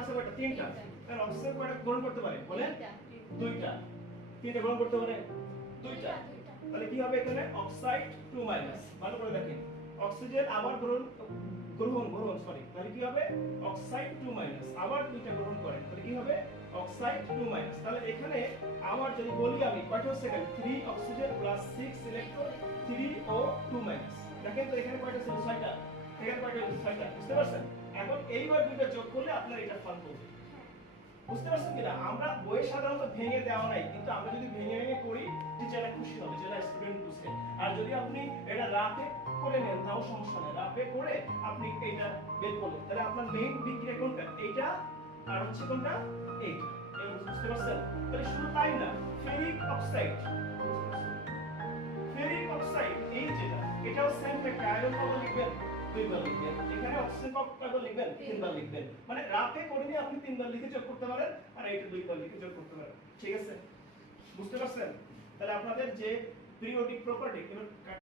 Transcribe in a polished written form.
আছে কয়টা? তিনটা। তাহলে অক্সিজেন কয়টা গ্রহণ করতে পারে বলেন? দুইটা। তিনটা গ্রহণ করতে পারে? দুইটা। তাহলে কি হবে এখানে? Oxide 2 minus. ভালো করে দেখেন, অক্সিজেন আবার গ্রহণ সরি, তাহলে কি হবে? অক্সাইড 2 মাইনাস, আবার দুইটা গ্রহণ করে, তাহলে কি হবে? Oxide 2 minus. তাহলে এখানে আবার যদি বলি আমি কয়টা হচ্ছে এখানে? 3 অক্সিজেন প্লাস 6 ইলেকট্রন, 3 ও 2 মাইনাস। দেখেন তো এখানে কয়টা ছিল? 6টা। এখানে কয়টা ছিল? 6টা। বুঝতে পারছেন? এখন এইবার দুইটা যোগ করলে আপনার এটা ফান করবে। বুঝতে পারছেন কিনা? আমরা বই সাধারণত ভেঙে দেওয়া নাই, কিন্তু আমরা যদি ভেঙে করি টিচাররা খুশি হবে, যারা স্টুডেন্ট বুঝে। আর যদি আপনি এটা রাতে করে নেন তাও সমস্যা নেই, রাতে করে আপনি এটা বের করলেন, তাহলে আপনার মেইন বিক্রিয়া কোনটা? এইটা আর হচ্ছে কোনটা? এইটা। বুঝতে পারছেন? তাহলে শুধু তাই না, ফেরিক অক্সাইড, এই যেটা, এটাও সেম ফ্যাক্টর। আয়রন কত লিখবেন? দুইবার লিখবেন। এখানে অক্সিজেন কত লিখবেন? তিনবার লিখবেন। মানে রাতে করে নিয়ে আপনি তিনবার লিখে যোগ করতে পারেন, আর এইটা দুইবার লিখে যোগ করতে পারেন। ঠিক আছে? বুঝতে পারছেন? তাহলে আপনাদের যে পিরিয়ডিক প্রপার্টি